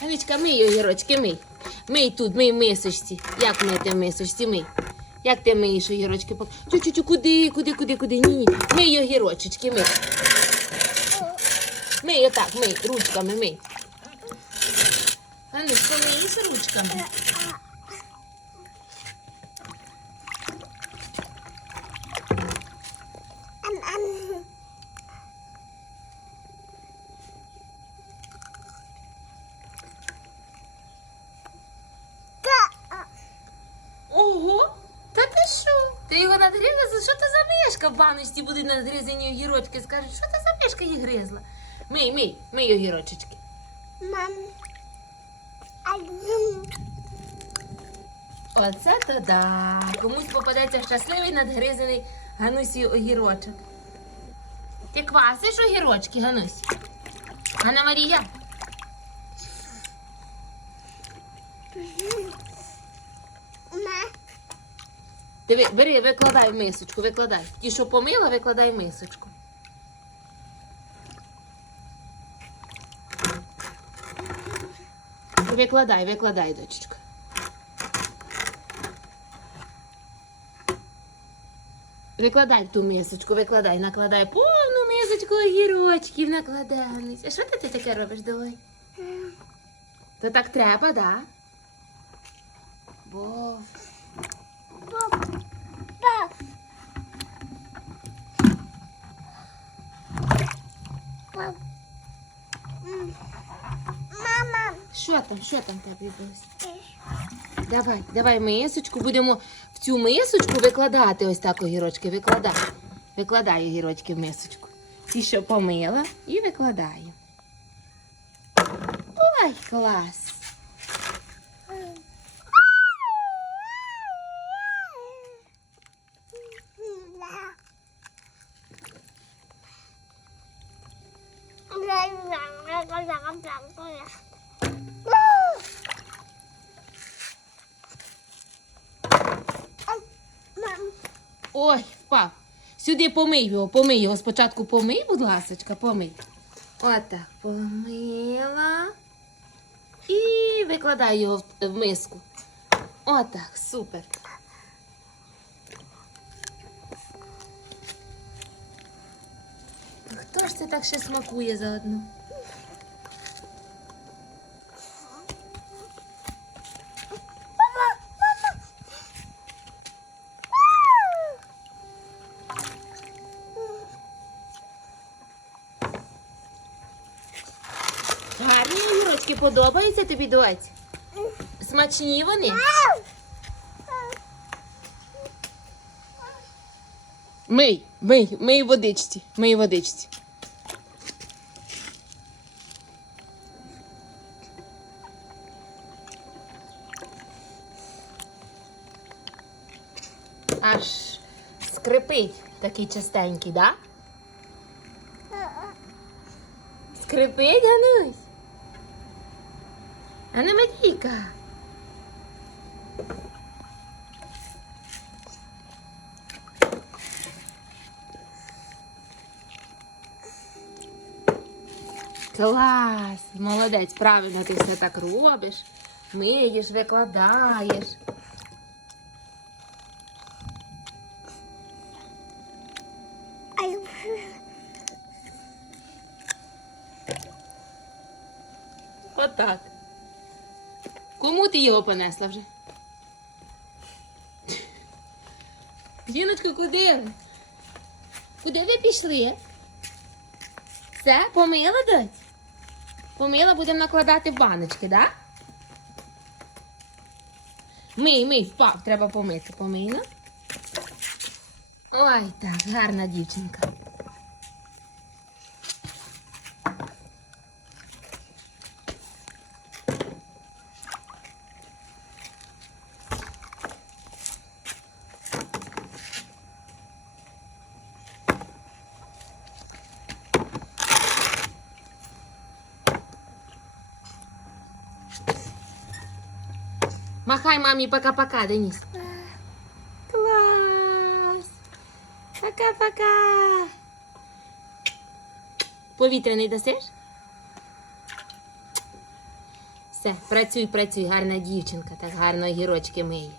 Ганечка, мий огірочки, мий. Мий тут, мий в мисочці. Як мити в мисочці, мий. Як ти миєш огірочки? Чу-чу-чу, куди, куди, куди, куди? Ні, ні. Мий огірочечки, мий. Мий отак, мий, ручками мий. Ганечко, миєш ручками. Ого! Та ти що? Ти? Що це за мишка в баночці буде надгризані огірочки? Скажуть, що це за мишка їх гризла? Мий, мий, мий огірочечки. Мам. Оце то да. Комусь попадеться щасливий надгризаний Ганусію огірочок. Ти квасиш огірочки, Ганусь? Ганна Марія? Диви, бери, викладай в мисочку, викладай. Ті, що помила, викладай в мисочку. Викладай, викладай, дочечка. Викладай ту мисочку, викладай, накладай повну мисочку огірочків, накладай. А що ти, ти таке робиш, давай? То так треба, да? Бо Пап. М. Мама. Що там, що там тебе відбулося? Давай, давай мисочку. Будемо в цю мисочку викладати ось так огірочки. Викладай. Викладай огірочки в мисочку. Ті, що помила, і викладаю. Ой, клас. Мам. Ой, впав. Сюди помий його, помий його. Спочатку помий, будь ласочка, помий. Отак, помила. І викладай його в миску. Отак, супер. Хто ж це так ще смакує заодно? Гарні огірочки подобаються тобі, доць? Смачні вони? Мий, мий, мий водичці, мий водичці. Скрипить такий частенький, да? Скрипить, Ганусь? Анна Марійка. Клас! Молодець, правильно ти все так робиш. Миєш, викладаєш. Отак. Кому ти його понесла вже? Жіночко, куди? Куди ви пішли? Все, помила дать? Помила, будемо накладати в баночки, так? Да? Мий, мий, впав, треба помити. Помийно. Ой, так, гарна дівчинка. Махай мамі пока-пока, Денис. Клас! Пока-пока! Повітряний дасиш? Все. Все, працюй, працюй, гарна дівчинка, так гарно огірочки миє.